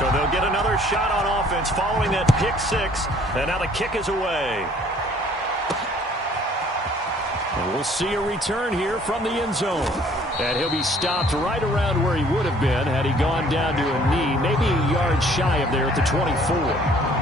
So they'll get another shot on offense following that pick six. And now the kick is away. And we'll see a return here from the end zone. And he'll be stopped right around where he would have been had he gone down to a knee, maybe a yard shy of there at the 24.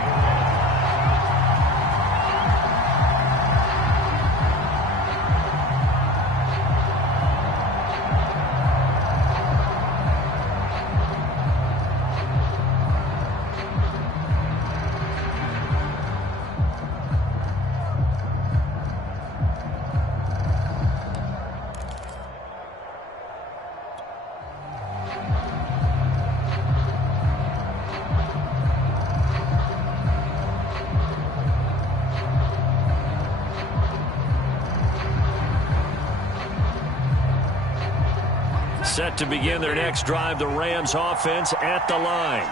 Set to begin their next drive, the Rams offense at the line.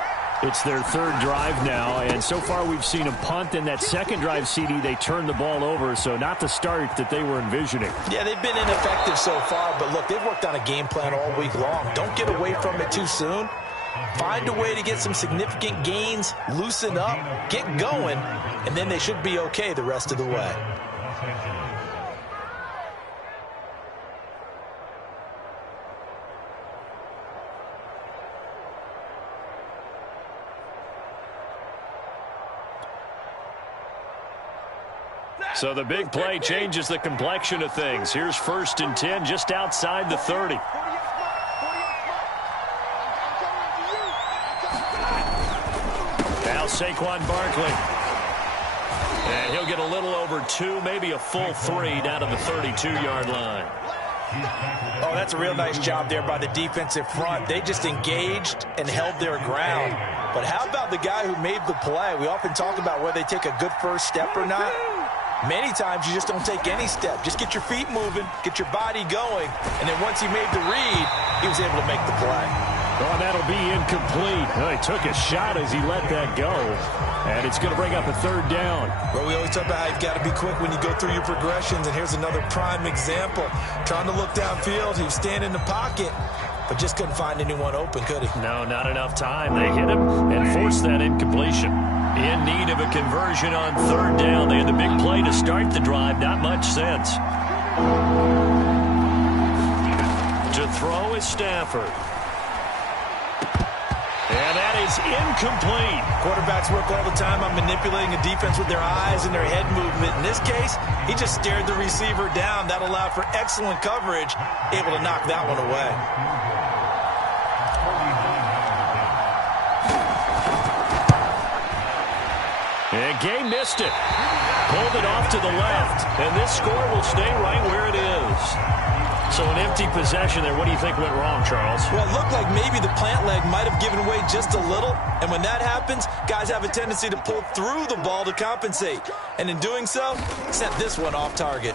It's their third drive now, and so far we've seen a punt. In that second drive, CD, they turned the ball over, so not the start that they were envisioning. Yeah, they've been ineffective so far, but look, they've worked on a game plan all week long. Don't get away from it too soon. Find a way to get some significant gains, loosen up, get going, and then they should be okay the rest of the way. So the big play changes the complexion of things. Here's 1st and 10 just outside the 30. Now Saquon Barkley. And he'll get a little over 2, maybe a full 3 down to the 32-yard line. Oh, that's a real nice job there by the defensive front. They just engaged and held their ground. But how about the guy who made the play? We often talk about whether they take a good first step or not. Many times you just don't take any step. Just get your feet moving, get your body going, and then once he made the read, he was able to make the play. Oh, that'll be incomplete. Oh, he took a shot as he let that go, and it's going to bring up a 3rd down. Well, we always talk about how you've got to be quick when you go through your progressions, and here's another prime example. Trying to look downfield, he was standing in the pocket, but just couldn't find anyone open, could he? No, not enough time. They hit him and forced that incompletion. In need of a conversion on 3rd down. They had the big play to start the drive. Not much sense. To throw is Stafford. And that is incomplete. Quarterbacks work all the time on manipulating a defense with their eyes and their head movement. In this case, he just stared the receiver down. That allowed for excellent coverage, able to knock that one away. And Gay missed it. Pulled it off to the left. And this score will stay right where it is. So an empty possession there. What do you think went wrong, Charles? Well, it looked like maybe the plant leg might have given away just a little. And when that happens, guys have a tendency to pull through the ball to compensate. And in doing so, sent this one off target.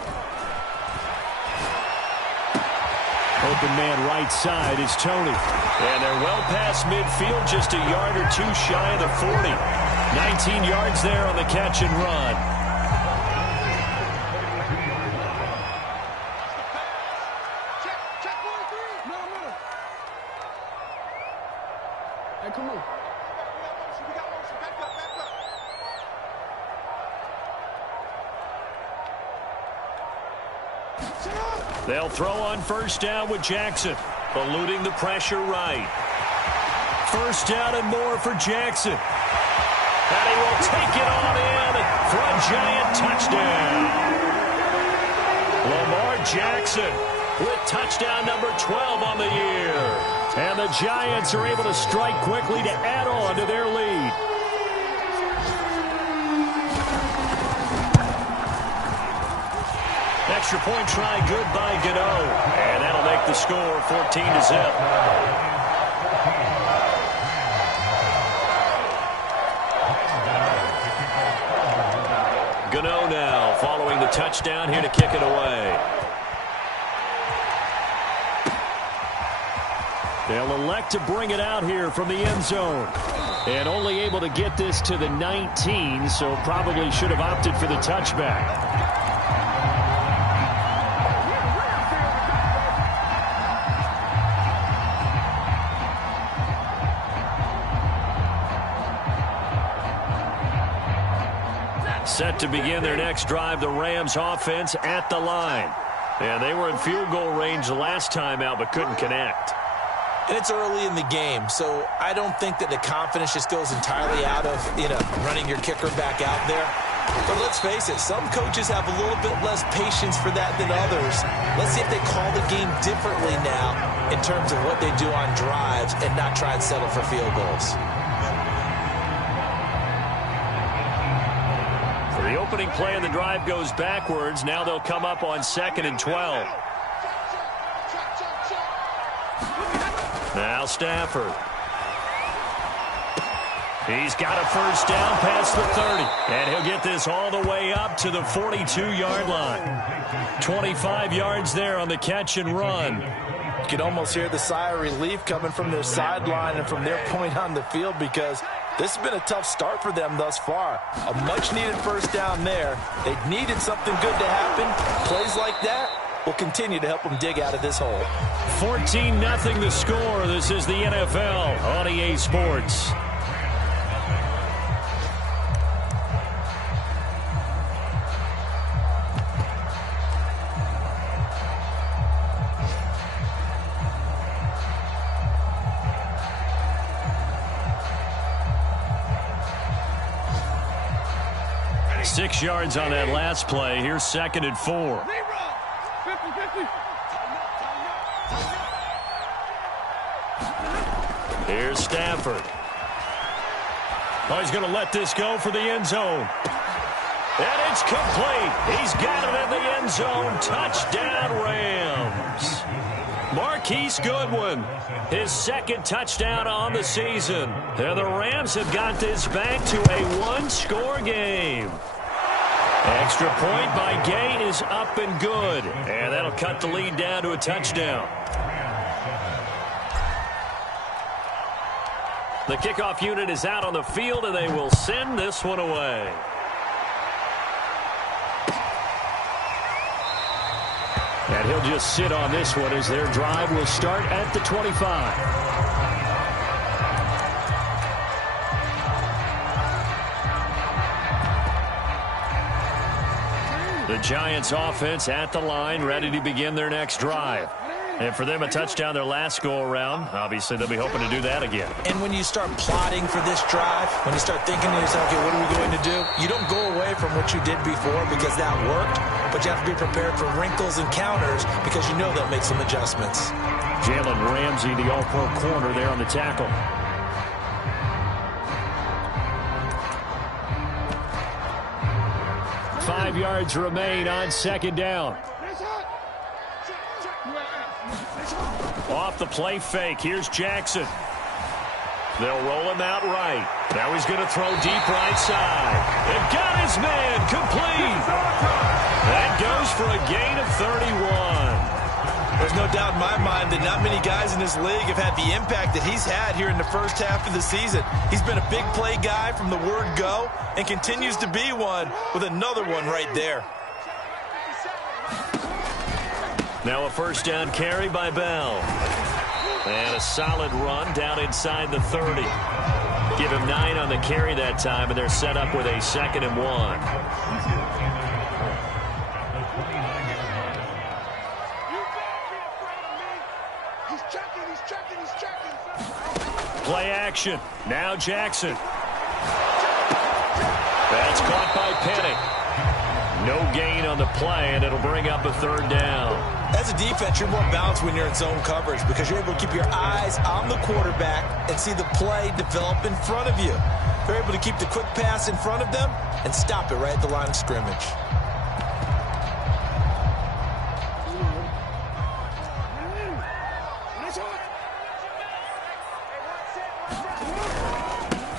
Open man right side is Tony. And they're well past midfield, just a yard or 2 shy of the 40. 19 yards there on the catch and run. Hey, come on. They'll throw on 1st down with Jackson, eluding the pressure right. 1st down and more for Jackson. And he will take it on in for a giant touchdown. Lamar Jackson with touchdown number 12 on the year. And the Giants are able to strike quickly to add on to their lead. Extra point try good by Gano. And that'll make the score 14-0. Gano now following the touchdown here to kick it away. They'll elect to bring it out here from the end zone. And only able to get this to the 19, so probably should have opted for the touchback. Set to begin their next drive, the Rams offense at the line. And they were in field goal range last time out but couldn't connect. And it's early in the game, so I don't think that the confidence just goes entirely out of, running your kicker back out there. But let's face it, some coaches have a little bit less patience for that than others. Let's see if they call the game differently now in terms of what they do on drives and not try and settle for field goals. For the opening play of the drive goes backwards. Now they'll come up on 2nd and 12. Now Stafford. He's got a first down past the 30. And he'll get this all the way up to the 42-yard line. 25 yards there on the catch and run. You can almost hear the sigh of relief coming from their sideline and from their point on the field because this has been a tough start for them thus far. A much-needed first down there. They needed something good to happen. Plays like that will continue to help them dig out of this hole. 14-0 the score. This is the NFL on EA Sports. Six yards on that last play. Here's 2nd and 4. Here's Stafford. Oh, he's going to let this go for the end zone. And it's complete. He's got it in the end zone. Touchdown, Rams. Marquise Goodwin, his 2nd touchdown on the season. And the Rams have got this back to a one-score game. Extra point by Gay is up and good. And that'll cut the lead down to a touchdown. The kickoff unit is out on the field, and they will send this one away. And he'll just sit on this one as their drive will start at the 25. The Giants offense at the line, ready to begin their next drive. And for them, a touchdown their last go-around. Obviously, they'll be hoping to do that again. And when you start plotting for this drive, when you start thinking to yourself, okay, what are we going to do? You don't go away from what you did before because that worked, but you have to be prepared for wrinkles and counters because you know they'll make some adjustments. Jalen Ramsey, the all-pro corner there on the tackle. Five yards remain on 2nd down. Off the play fake. Here's Jackson. They'll roll him out right. Now he's going to throw deep right side. They've got his man complete. That goes for a gain of 31. There's no doubt in my mind that not many guys in this league have had the impact that he's had here in the first half of the season. He's been a big play guy from the word go and continues to be one with another one right there. Now a first down carry by Bell. And a solid run down inside the 30. Give him 9 on the carry that time, and they're set up with a 2nd and 1. Play action. Now Jackson. That's caught by Penny. No gain on the play, and it'll bring up a 3rd down. As a defense, you're more balanced when you're in zone coverage because you're able to keep your eyes on the quarterback and see the play develop in front of you. They're able to keep the quick pass in front of them and stop it right at the line of scrimmage.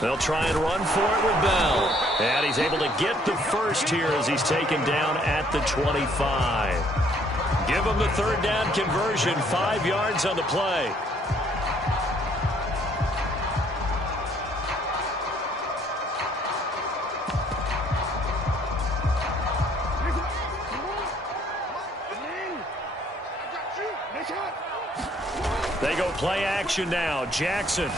They'll try and run for it with Bell. And he's able to get the first here as he's taken down at the 25. Give him the 3rd down conversion, 5 yards on the play. They go play action now. Jackson.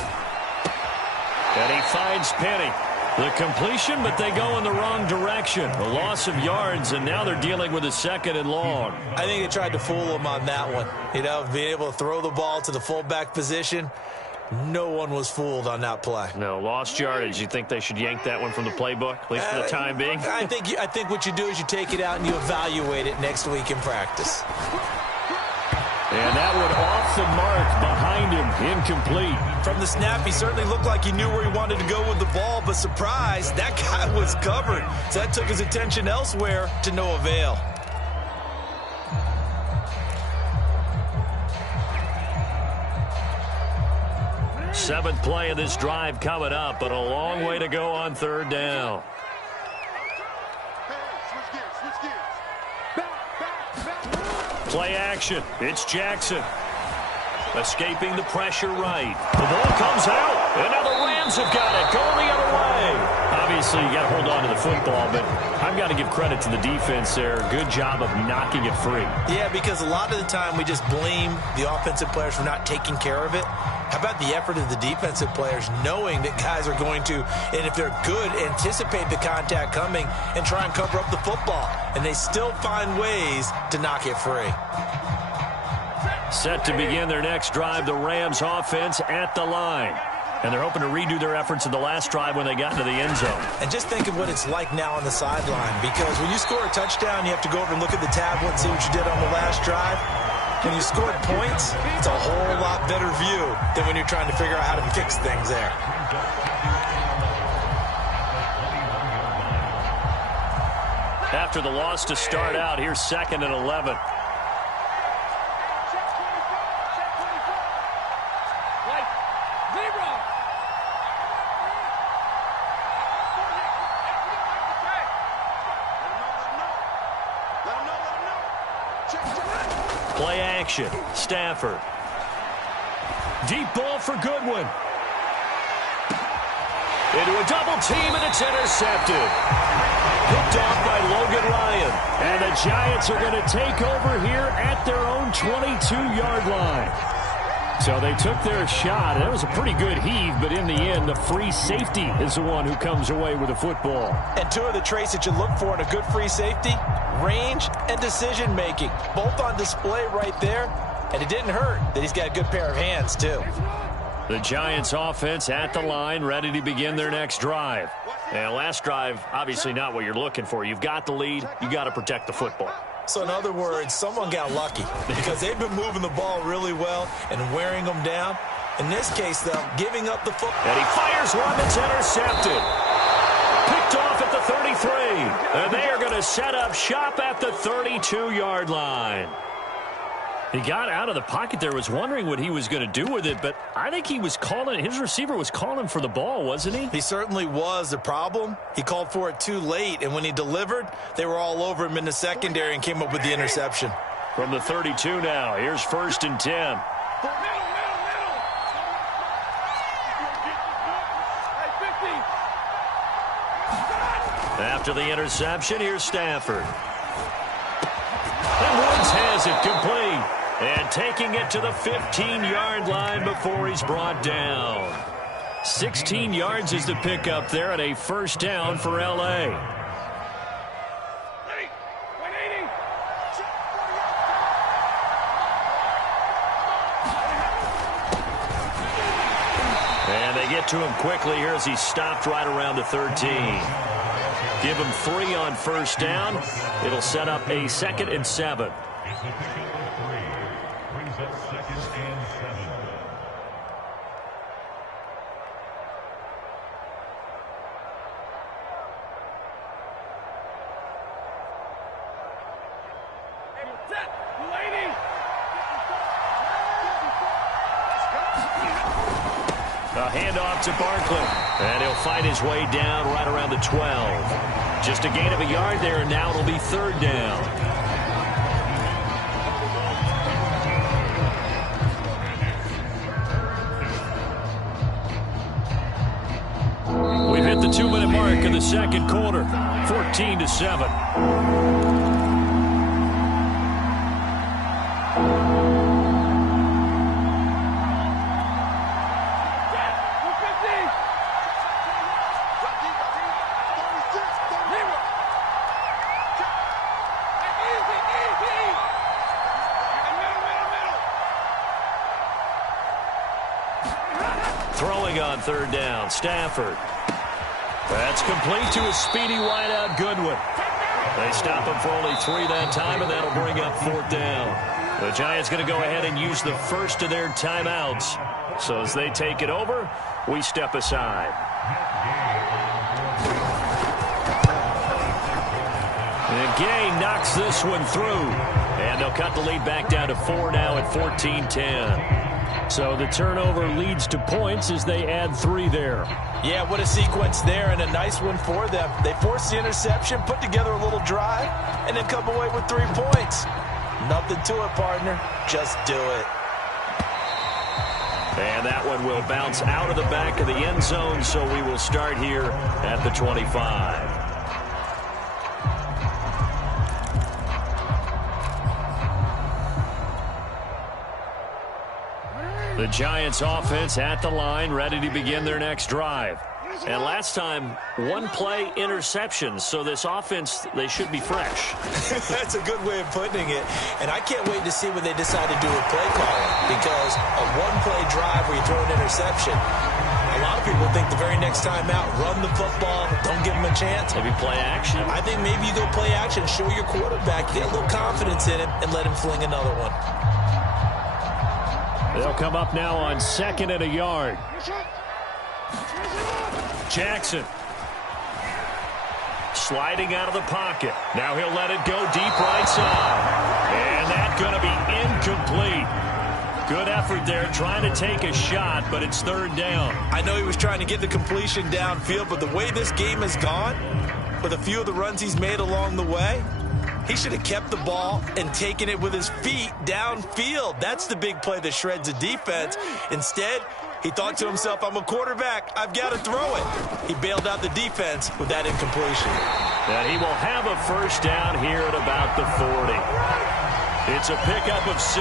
And he finds Penny. The completion, but they go in the wrong direction. A loss of yards, and now they're dealing with a 2nd and long. I think they tried to fool him on that one. You know, being able to throw the ball to the fullback position. No one was fooled on that play. No, lost yardage. You think they should yank that one from the playbook, at least for the time being? I think what you do is you take it out and you evaluate it next week in practice. And that one off the mark behind him, incomplete. From the snap, he certainly looked like he knew where he wanted to go with the ball, but surprise, that guy was covered. So that took his attention elsewhere to no avail. Seventh play of this drive coming up, but a long way to go on 3rd down. Play action. It's Jackson. Escaping the pressure right. The ball comes out, and now the Rams have got it. Going the other way. Obviously, you got to hold on to the football, but I've got to give credit to the defense there. Good job of knocking it free. Yeah, because a lot of the time we just blame the offensive players for not taking care of it. How about the effort of the defensive players knowing that guys are going to, and if they're good, anticipate the contact coming and try and cover up the football. And they still find ways to knock it free. Set to begin their next drive, the Rams offense at the line. And they're hoping to redo their efforts in the last drive when they got into the end zone. And just think of what it's like now on the sideline, because when you score a touchdown, you have to go over and look at the tablet and see what you did on the last drive. When you scored points, it's a whole lot better view than when you're trying to figure out how to fix things there. After the loss to start out, here's 2nd and 11. Play action. Stafford. Deep ball for Goodwin. Into a double team, and it's intercepted. Picked off by Logan Ryan. And the Giants are going to take over here at their own 22-yard line. So they took their shot. That was a pretty good heave, but in the end, the free safety is the one who comes away with the football. And two of the traits that you look for in a good free safety, range and decision-making, both on display right there. And it didn't hurt that he's got a good pair of hands, too. The Giants offense at the line, ready to begin their next drive. And last drive, obviously not what you're looking for. You've got the lead. You got to protect the football. So in other words, someone got lucky because they've been moving the ball really well and wearing them down. In this case, though, giving up the football. And he fires one that's intercepted. Picked off at the 33. And they are going to set up shop at the 32-yard line. He got out of the pocket there, was wondering what he was going to do with it, but I think he was calling, his receiver was calling for the ball, wasn't he? He certainly was. The problem, he called for it too late, and when he delivered, they were all over him in the secondary and came up with the interception. From the 32 now, here's 1st and 10. After the interception, here's Stafford. And Woods has it complete. And taking it to the 15-yard line before he's brought down. 16 yards is the pickup there at a 1st down for L.A. And they get to him quickly here as he stopped right around the 13. Give him 3 on 1st down. It'll set up a 2nd and 7. A handoff to Barkley. And he'll fight his way down right around the 12. Just a gain of a yard there, and now it'll be 3rd down. We've hit the 2-minute mark in the 2nd quarter. 14-7. third down. Stafford. That's complete to a speedy wideout, Goodwin. They stop him for only 3 that time, and that'll bring up 4th down. The Giants going to go ahead and use the first of their timeouts. So as they take it over, we step aside. And Gay knocks this one through. And they'll cut the lead back down to 4 now at 14-10. So the turnover leads to points as they add 3 there. Yeah, what a sequence there, and a nice one for them. They force the interception, put together a little drive, and then come away with 3 points. Nothing to it, partner. Just do it. And that one will bounce out of the back of the end zone, so we will start here at the 25. The Giants offense at the line, ready to begin their next drive. And last time, 1-play interceptions, so this offense, they should be fresh. That's a good way of putting it. And I can't wait to see what they decide to do with play calling, because a 1-play drive where you throw an interception, a lot of people think the very next time out, run the football, don't give them a chance. Maybe play action? I think maybe you go play action, show your quarterback, get a little confidence in him, and let him fling another one. They'll come up now on 2nd and a yard. Jackson. Sliding out of the pocket. Now he'll let it go deep right side. And that's going to be incomplete. Good effort there trying to take a shot, but it's 3rd down. I know he was trying to get the completion downfield, but the way this game has gone, with a few of the runs he's made along the way, he should have kept the ball and taken it with his feet downfield. That's the big play that shreds a defense. Instead, he thought to himself, I'm a quarterback. I've got to throw it. He bailed out the defense with that incompletion. And he will have a 1st down here at about the 40. It's a pickup of 6.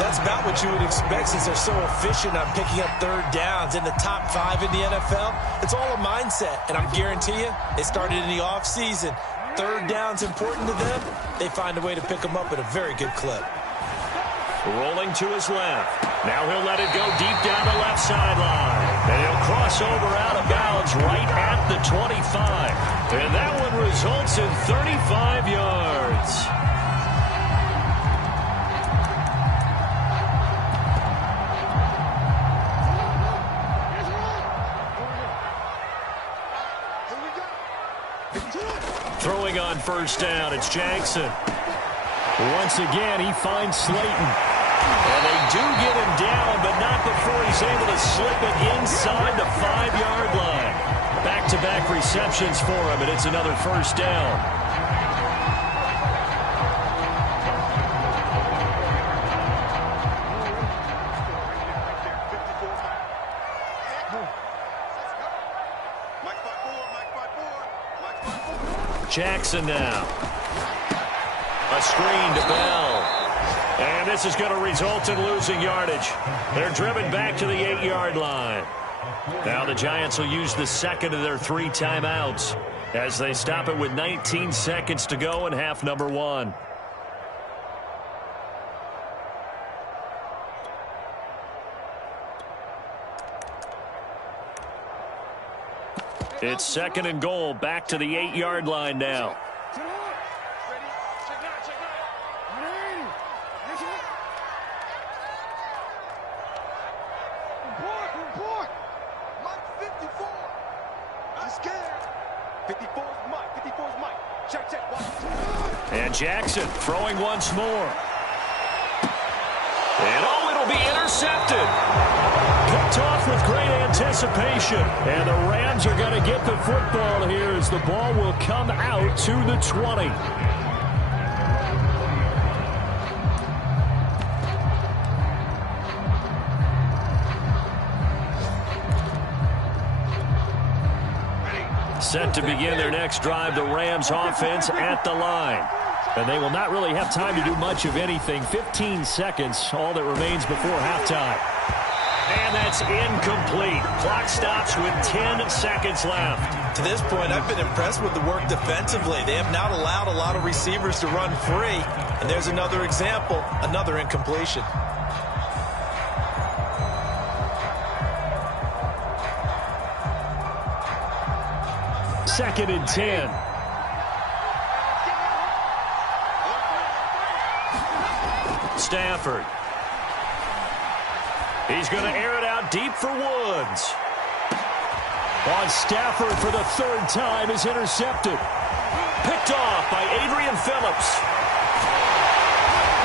That's about what you would expect since they're so efficient on picking up 3rd downs in the top 5 in the NFL. It's all a mindset, and I guarantee you, it started in the offseason. 3rd down's important to them. They find a way to pick them up at a very good clip. Rolling to his left. Now he'll let it go deep down the left sideline. And he'll cross over out of bounds right at the 25. And that one results in 35 yards. Throwing on 1st down, it's Jackson. Once again, he finds Slayton. And they do get him down, but not before he's able to slip it inside the 5-yard line. Back-to-back receptions for him, and it's another 1st down. Jackson now. A screen to Bell. And this is going to result in losing yardage. They're driven back to the 8-yard line. Now the Giants will use the 2nd of their 3 timeouts as they stop it with 19 seconds to go in half number 1. It's 2nd and goal, back to the 8-yard line now. And Jackson throwing once more. And it'll be intercepted. Picked off with great anticipation. And the Rams are going to get the football here as the ball will come out to the 20. Set to begin their next drive, the Rams offense at the line. And they will not really have time to do much of anything. 15 seconds, all that remains before halftime. And that's incomplete. Clock stops with 10 seconds left. To this point, I've been impressed with the work defensively. They have not allowed a lot of receivers to run free. And there's another example, another incompletion. 2nd and 10. Stafford. He's going to air it out deep for Woods. On Stafford for the 3rd time is intercepted. Picked off by Adrian Phillips.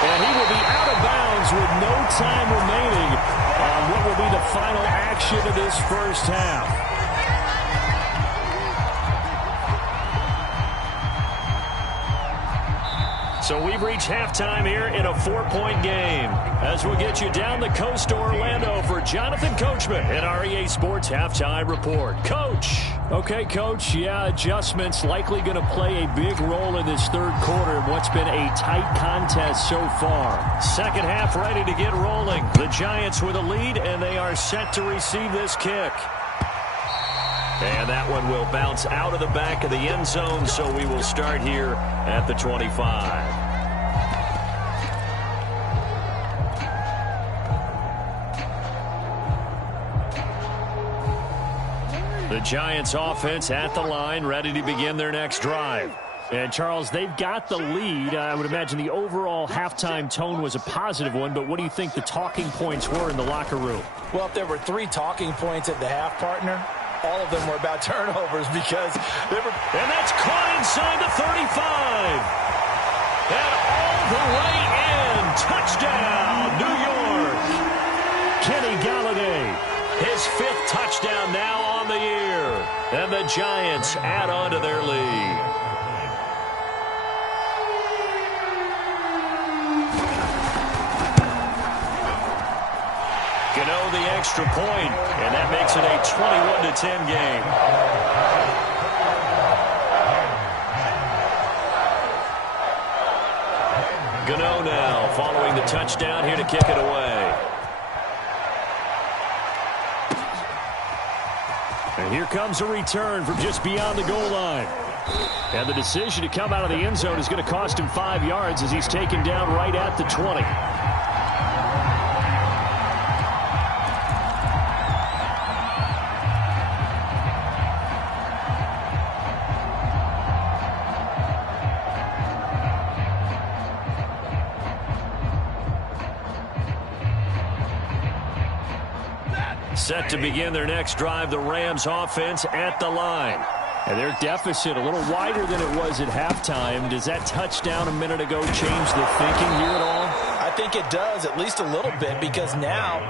And he will be out of bounds with no time remaining on what will be the final action of this first half. So we've reached halftime here in a 4-point game. As we'll get you down the coast to Orlando for Jonathan Coachman at our EA Sports Halftime Report. Coach. Okay, Coach. Yeah, adjustments likely going to play a big role in this 3rd quarter in what's been a tight contest so far. 2nd half ready to get rolling. The Giants with a lead, and they are set to receive this kick. And that one will bounce out of the back of the end zone, so we will start here at the 25. The Giants offense at the line, ready to begin their next drive. And, Charles, they've got the lead. I would imagine the overall halftime tone was a positive one, but what do you think the talking points were in the locker room? Well, if there were 3 talking points at the half, partner, all of them were about turnovers because they were... And that's caught inside the 35. And all the way in. Touchdown, New York. Kenny Golladay, his 5th touchdown now on the year. And the Giants add on to their lead. Gano the extra point, and that makes it a 21-10 game. Gano now following the touchdown here to kick it away. And here comes a return from just beyond the goal line. And the decision to come out of the end zone is going to cost him 5 yards as he's taken down right at the 20. Set to begin their next drive, the Rams offense at the line. And their deficit a little wider than it was at halftime. Does that touchdown a minute ago change the thinking here at all? I think it does, at least a little bit, because now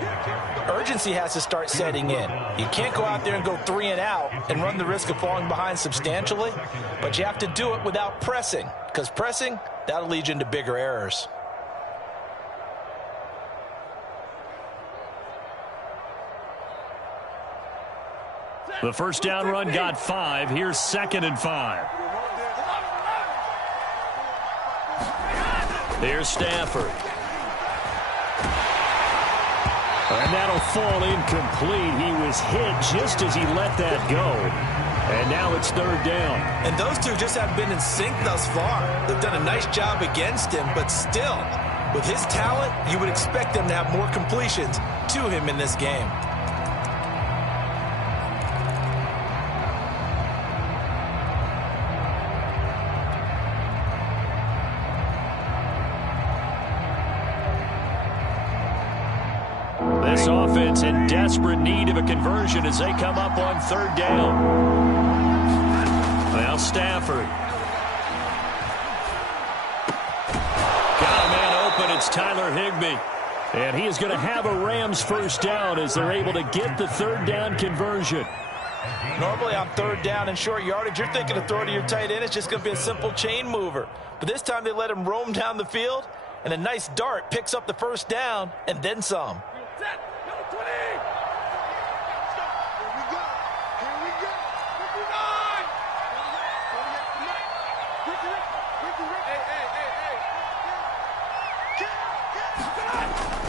urgency has to start setting in. You can't go out there and go 3 and out and run the risk of falling behind substantially, but you have to do it without pressing, because pressing, that'll lead you into bigger errors. The first down run got 5. Here's 2nd and 5. Here's Stafford. And that'll fall incomplete. He was hit just as he let that go. And now it's 3rd down. And those two just haven't been in sync thus far. They've done a nice job against him, but still, with his talent, you would expect them to have more completions to him in this game. This offense in desperate need of a conversion as they come up on 3rd down. Well, Stafford. Got a man open. It's Tyler Higbee. And he is going to have a Rams first down as they're able to get the 3rd down conversion. Normally on 3rd down and short yardage, you're thinking of throwing to your tight end. It's just going to be a simple chain mover. But this time they let him roam down the field, and a nice dart picks up the first down and then some.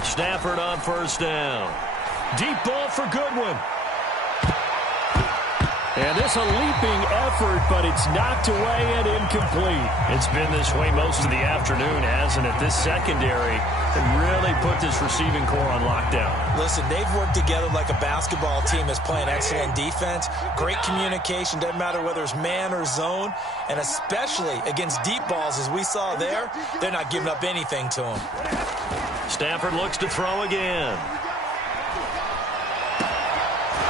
Stafford on first down. Deep ball for Goodwin. And this a leaping effort, but it's knocked away and incomplete. It's been this way most of the afternoon, hasn't it? This secondary can really put this receiving core on lockdown. Listen, they've worked together like a basketball team that's playing excellent defense. Great communication, doesn't matter whether it's man or zone. And especially against deep balls, as we saw there, they're not giving up anything to them. Stafford looks to throw again.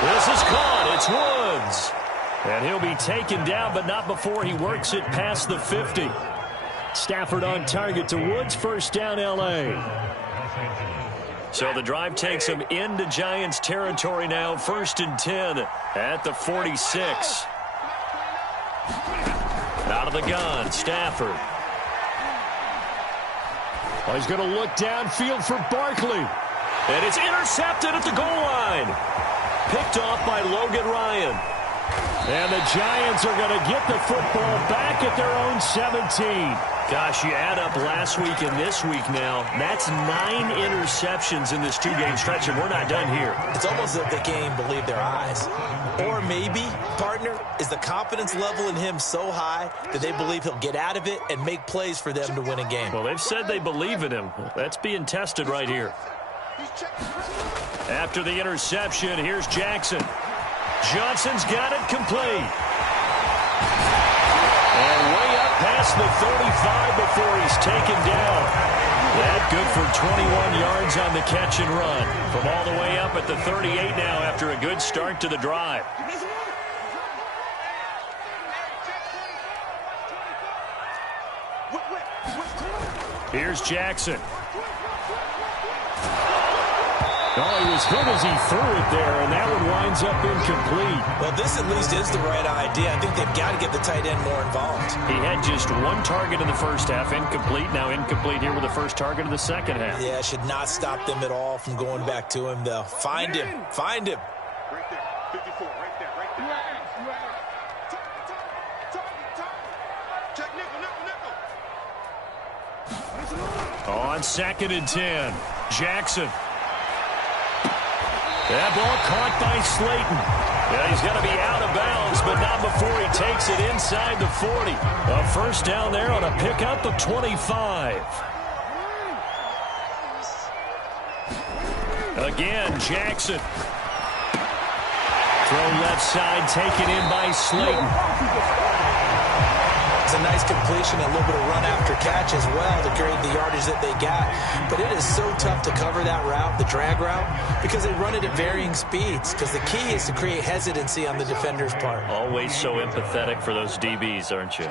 This is caught. It's Woods. And he'll be taken down, but not before he works it past the 50. Stafford on target to Woods. First down, L.A. So the drive takes him into Giants territory now. 1st and 10 at the 46. Out of the gun, Stafford. Oh, he's going to look downfield for Barkley. And it's intercepted at the goal line. Picked off by Logan Ryan. And the Giants are going to get the football back at their own 17. Gosh, you add up last week and this week now, that's 9 interceptions in this 2-game stretch, and we're not done here. It's almost as if they can't even believe their eyes. Or maybe, partner, is the confidence level in him so high that they believe he'll get out of it and make plays for them to win a game. Well, they've said they believe in him. That's being tested right here. After the interception, here's Jackson. Johnson's got it complete. And way up past the 35 before he's taken down. That good for 21 yards on the catch and run. From all the way up at the 38 now after a good start to the drive. Here's Jackson. Oh, he was hit as he threw it there, and that one winds up incomplete. Well, this at least is the right idea. I think they've got to get the tight end more involved. He had just 1 target in the first half, incomplete. Now incomplete here with the first target of the second half. Yeah, it should not stop them at all from going back to him, though. Find him. Find him. Right there. 54, right there, right there. Check nickel. On 2nd and 10, Jackson. That ball caught by Slayton. Yeah, he's going to be out of bounds, but not before he takes it inside the 40. A first down there on a pickup of 25. Again, Jackson. Throw left side, taken in by Slayton. It's a nice completion, a little bit of run after catch as well to create the yardage that they got. But it is so tough to cover that route, the drag route, because they run it at varying speeds. Because the key is to create hesitancy on the defender's part. Always so empathetic for those DBs, aren't you?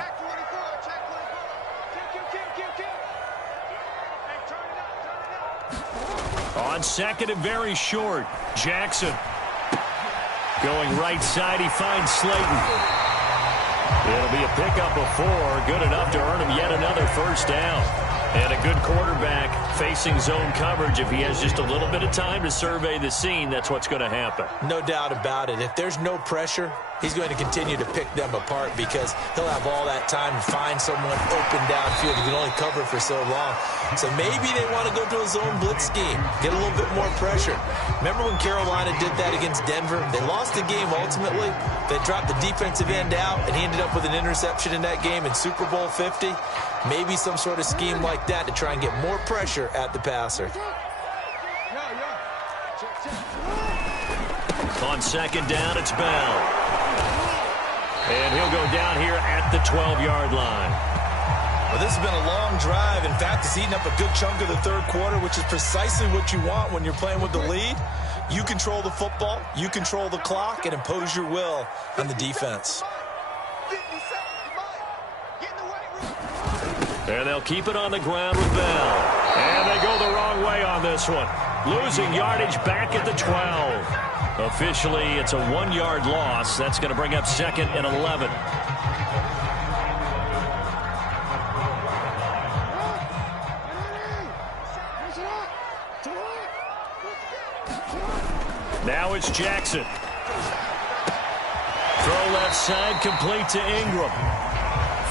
On 2nd and very short, Jackson. Going right side, he finds Slayton. It'll be a pickup of 4, good enough to earn him yet another first down. And a good quarterback facing zone coverage. If he has just a little bit of time to survey the scene, that's what's going to happen. No doubt about it. If there's no pressure, he's going to continue to pick them apart because he'll have all that time to find someone open downfield. He can only cover for so long. So maybe they want to go to a zone blitz scheme, get a little bit more pressure. Remember when Carolina did that against Denver? They lost the game ultimately. They dropped the defensive end out, and he ended up with an interception in that game in Super Bowl 50. Maybe some sort of scheme like that to try and get more pressure at the passer. On 2nd down, it's Bell. And he'll go down here at the 12-yard line. Well, this has been a long drive. In fact, it's eaten up a good chunk of the third quarter, which is precisely what you want when you're playing with the lead. You control the football, you control the clock, and impose your will on the defense. And they'll keep it on the ground with Bell. And they go the wrong way on this one. Losing yardage back at the 12. Officially, it's a 1-yard loss. That's going to bring up 2nd and 11. Now it's Jackson. Throw left side, complete to Ingram.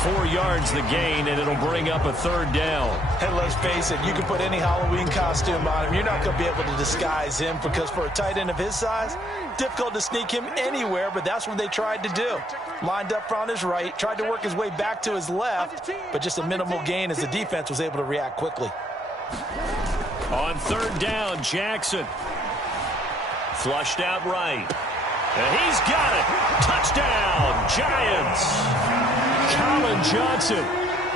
4 yards the gain, and it'll bring up a 3rd down. Hey, let's face it, you can put any Halloween costume on him. You're not going to be able to disguise him because for a tight end of his size, difficult to sneak him anywhere, but that's what they tried to do. Lined up on his right, tried to work his way back to his left, but just a minimal gain as the defense was able to react quickly. On 3rd down, Jackson. Flushed out right. And he's got it. Touchdown, Giants. Colin Johnson,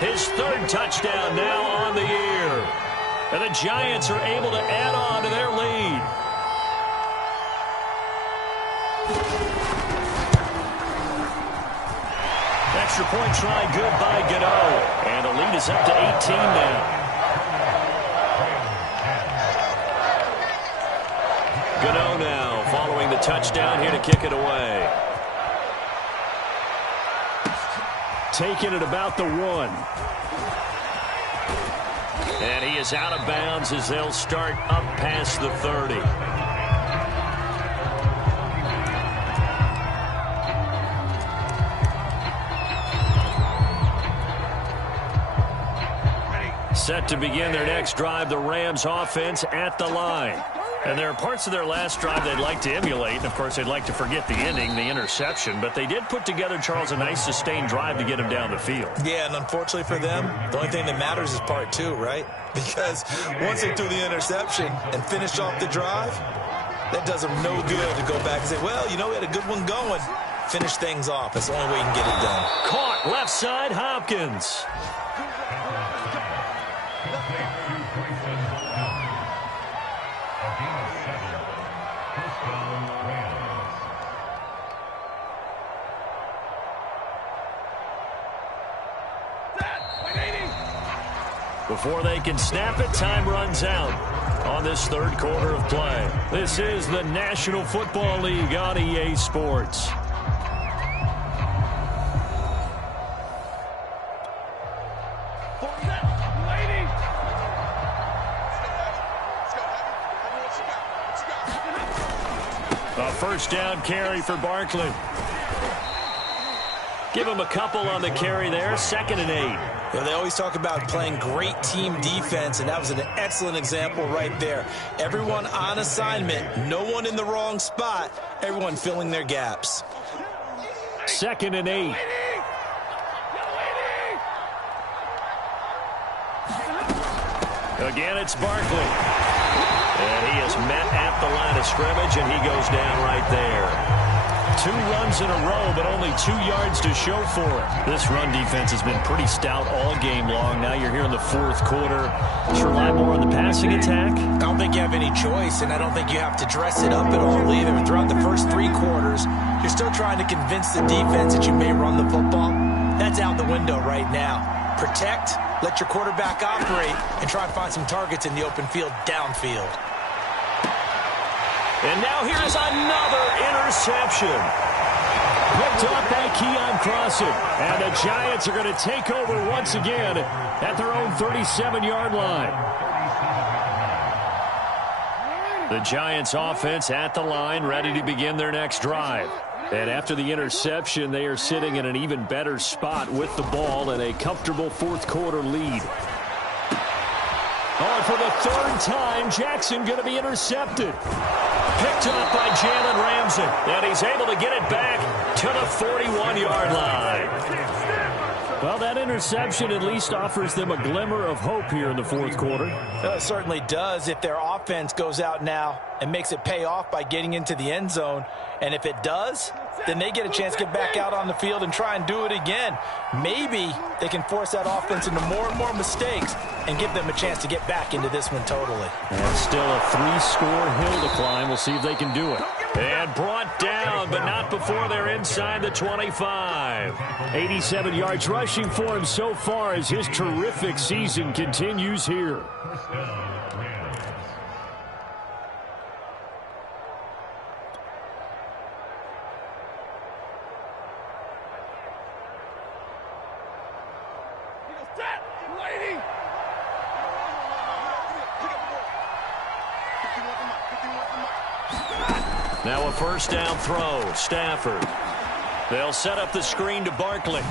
his 3rd touchdown now on the year. And the Giants are able to add on to their lead. Extra point try good by Gano. And the lead is up to 18 now. Gano now following the touchdown here to kick it away. Taking it about the 1. And he is out of bounds as they'll start up past the 30. Set to begin their next drive, the Rams offense at the line. And there are parts of their last drive they'd like to emulate. And, of course, they'd like to forget the ending, the interception. But they did put together, Charles, a nice sustained drive to get him down the field. Yeah, and unfortunately for them, the only thing that matters is part 2, right? Because once they threw the interception and finished off the drive, that does them no good to go back and say, well, you know, we had a good one going. Finish things off. That's the only way you can get it done. Caught left side, Hopkins. Before they can snap it, time runs out on this 3rd quarter of play. This is the National Football League on EA Sports. A 1st down carry for Barkley. Give him a couple on the carry there. 2nd and 8. You know, they always talk about playing great team defense, and that was an excellent example right there. Everyone on assignment, no one in the wrong spot, everyone filling their gaps. 2nd and 8. Again, it's Barkley. And he is met at the line of scrimmage, and he goes down right there. 2 runs in a row, but only 2 yards to show for it. This run defense has been pretty stout all game long. Now you're here in the 4th quarter. Just rely more on the passing attack? I don't think you have any choice, and I don't think you have to dress it up at all either. Throughout the first 3 quarters, you're still trying to convince the defense that you may run the football. That's out the window right now. Protect, let your quarterback operate, and try and find some targets in the open field downfield. And now here's another interception. Picked off by Keon Crossen. And the Giants are going to take over once again at their own 37-yard line. The Giants offense at the line, ready to begin their next drive. And after the interception, they are sitting in an even better spot with the ball and a comfortable 4th quarter lead. Oh, and for the 3rd time, Jackson going to be intercepted. Picked up by Jalen Ramsey. And he's able to get it back to the 41-yard line. Well, that interception at least offers them a glimmer of hope here in the 4th quarter. It certainly does if their offense goes out now and makes it pay off by getting into the end zone. And if it does, then they get a chance to get back out on the field and try and do it again. Maybe they can force that offense into more and more mistakes and give them a chance to get back into this one totally. And still a 3-score hill to climb. We'll see if they can do it. And brought down, but not before they're inside the 25. 87 yards rushing for him so far as his terrific season continues here. Now a 1st down throw. Stafford. They'll set up the screen to Barkley.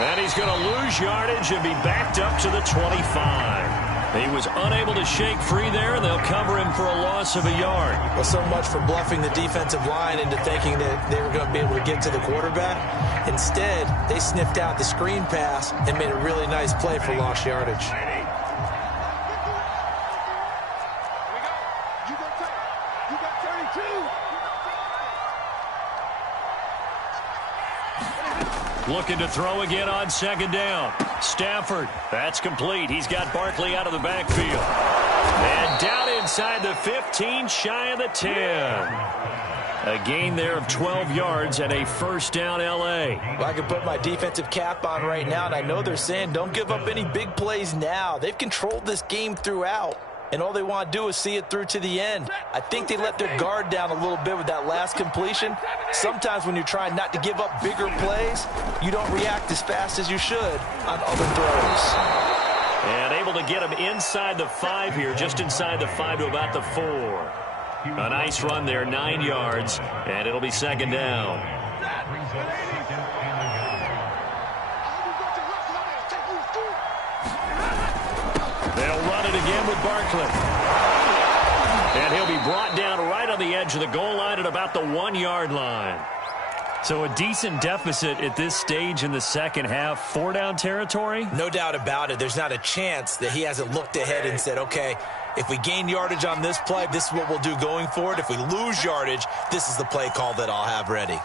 And he's going to lose yardage and be backed up to the 25. He was unable to shake free there, and they'll cover him for a loss of a yard. Well, so much for bluffing the defensive line into thinking that they were going to be able to get to the quarterback. Instead, they sniffed out the screen pass and made a really nice play for lost yardage. Looking to throw again on second down. Stafford, that's complete. He's got Barkley out of the backfield. And down inside the 15, shy of the 10. A gain there of 12 yards and a first down L.A. Well, I can put my defensive cap on right now, and I know they're saying don't give up any big plays now. They've controlled this game throughout, and all they want to do is see it through to the end. I think they let their guard down a little bit with that last completion. Sometimes when you're trying not to give up bigger plays, you don't react as fast as you should on other throws. And able to get him inside the 5 here, just inside the 5 to about the 4. A nice run there, 9 yards, and it'll be second down. They'll run it again with Barkley. And he'll be brought down right on the edge of the goal line at about the 1-yard line. So a decent deficit at this stage in the second half. 4-down territory? No doubt about it. There's not a chance that he hasn't looked ahead and said, okay, if we gain yardage on this play, this is what we'll do going forward. If we lose yardage, this is the play call that I'll have ready.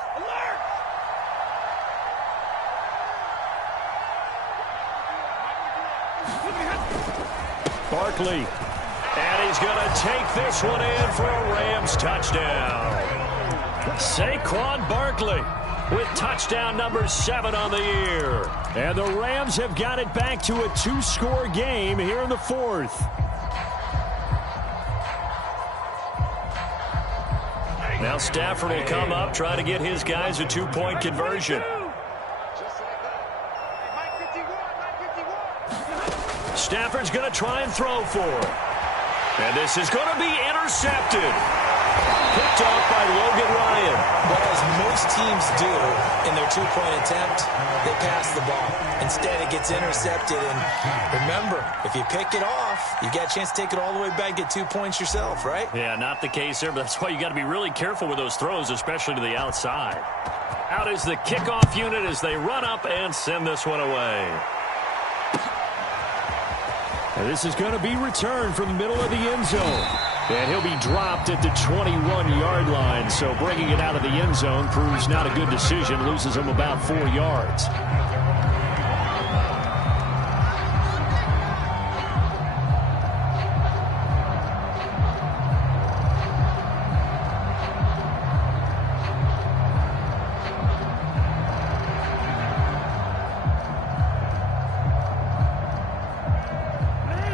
Barkley. And he's going to take this one in for a Rams touchdown. Saquon Barkley with touchdown number 7 on the year. And the Rams have got it back to a 2-score game here in the 4th. Now Stafford will come up, try to get his guys a 2-point conversion. Stafford's going to try and throw for it. And this is going to be intercepted. Picked off by Logan Ryan. Well, as most teams do in their 2-point attempt, they pass the ball. Instead, it gets intercepted. And remember, if you pick it off, you got a chance to take it all the way back, get 2 points yourself, right? Yeah, not the case there, but that's why you got to be really careful with those throws, especially to the outside. Out is the kickoff unit as they run up and send this one away. And this is going to be returned from the middle of the end zone. And he'll be dropped at the 21-yard line. So bringing it out of the end zone proves not a good decision. Loses him about 4 yards.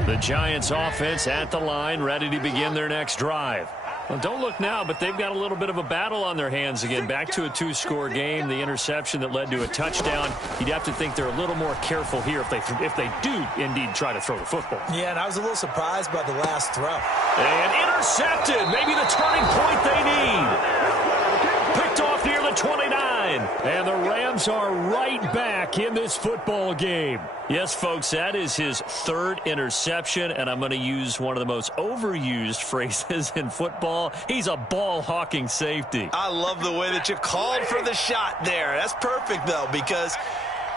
The Giants offense at the line, ready to begin their next drive. Well, don't look now, but they've got a little bit of a battle on their hands again. Back to a 2-score game. The interception that led to a touchdown. You'd have to think they're a little more careful here if they do indeed try to throw the football. Yeah, and I was a little surprised by the last throw. And intercepted. Maybe the turning point they need. Picked off near the 29. And the Rams are right back in this football game. Yes, folks, that is his 3rd interception, and I'm going to use one of the most overused phrases in football. He's a ball-hawking safety. I love the way that you called for the shot there. That's perfect, though, because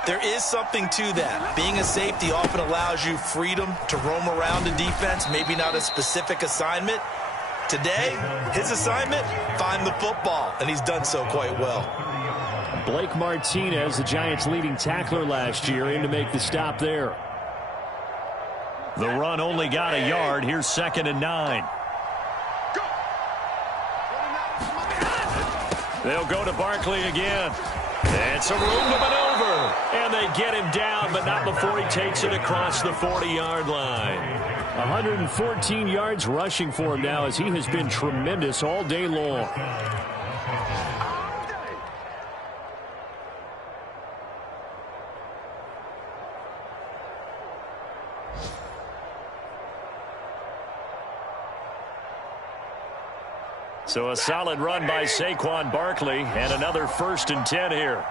there is something to that. Being a safety often allows you freedom to roam around a defense, maybe not a specific assignment. Today, his assignment, find the football, and he's done so quite well. Blake Martinez, the Giants' leading tackler last year, in to make the stop there. The run only got a yard. Here's 2nd and 9. They'll go to Barkley again. And some room to maneuver. And they get him down, but not before he takes it across the 40-yard line. 114 yards rushing for him now as he has been tremendous all day long. So a solid run by Saquon Barkley and another 1st and 10 here.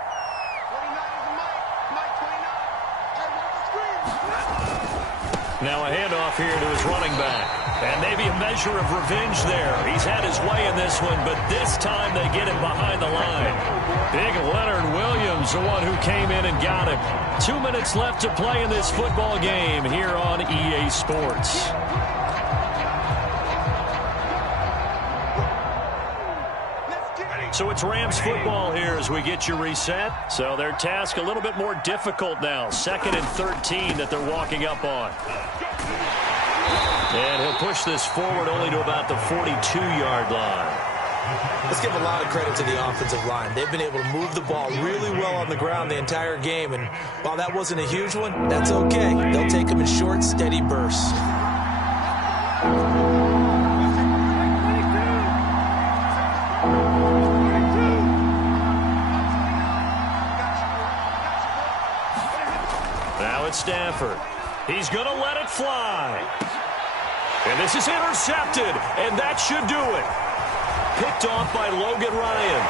Now a handoff here to his running back. And maybe a measure of revenge there. He's had his way in this one, but this time they get him behind the line. Big Leonard Williams, the one who came in and got him. 2 minutes left to play in this football game here on EA Sports. So it's Rams football here as we get you reset. So their task a little bit more difficult now. 2nd and 13 that they're walking up on. And he'll push this forward only to about the 42-yard line. Let's give a lot of credit to the offensive line. They've been able to move the ball really well on the ground the entire game. And while that wasn't a huge one, that's okay. They'll take them in short, steady bursts. Now it's Stafford. He's going to let it fly. And this is intercepted, and that should do it. Picked off by Logan Ryan.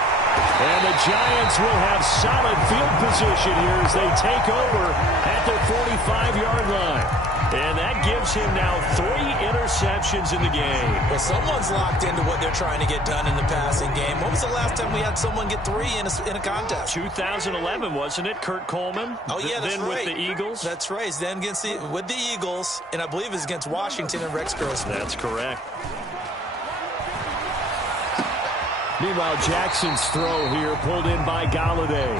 And the Giants will have solid field position here as they take over at their 45-yard line. And that gives him now 3 interceptions in the game. Well, someone's locked into what they're trying to get done in the passing game. When was the last time we had someone get 3 in a contest? 2011, wasn't it? Kurt Coleman? Oh, yeah, that's then right. With the Eagles? That's right. Then with the Eagles, and I believe it's against Washington and Rex Grossman. That's correct. Meanwhile, Jackson's throw here pulled in by Galladay.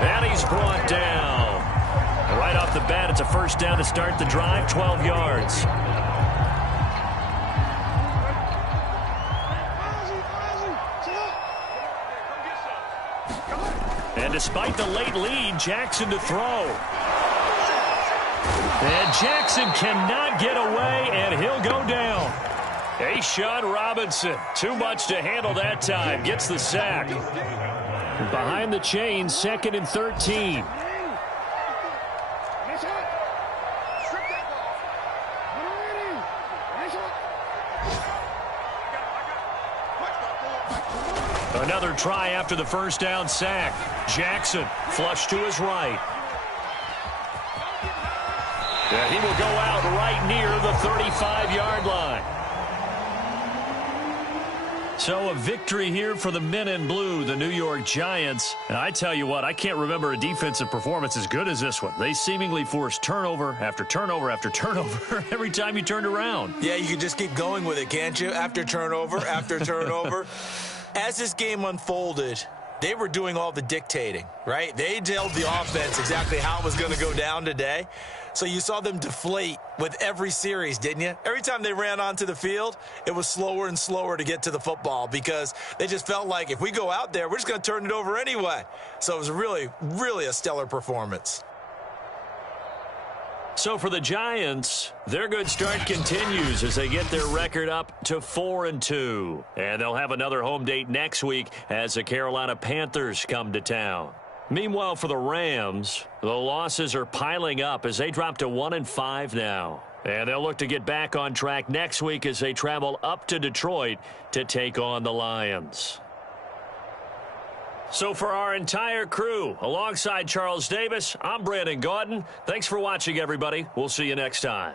And he's brought down. Right off the bat, it's a first down to start the drive, 12 yards. And despite the late lead, Jackson to throw. And Jackson cannot get away, and he'll go down. A'Shawn Robinson, too much to handle that time, gets the sack. Behind the chains, 2nd and 13. Another try after the first down sack. Jackson flush to his right. Yeah, he will go out right near the 35-yard line. So a victory here for the men in blue, the New York Giants. And I tell you what, I can't remember a defensive performance as good as this one. They seemingly forced turnover after turnover after turnover every time you turned around. Yeah, you can just keep going with it, can't you? After turnover, after turnover. As this game unfolded, they were doing all the dictating, right? They told the offense exactly how it was going to go down today. So you saw them deflate with every series, didn't you? Every time they ran onto the field, it was slower and slower to get to the football because they just felt like if we go out there, we're just going to turn it over anyway. So it was really, really a stellar performance. So for the Giants, their good start continues as they get their record up to 4-2. And they'll have another home date next week as the Carolina Panthers come to town. Meanwhile, for the Rams, the losses are piling up as they drop to 1-5 now. And they'll look to get back on track next week as they travel up to Detroit to take on the Lions. So for our entire crew, alongside Charles Davis, I'm Brandon Gaudin. Thanks for watching, everybody. We'll see you next time.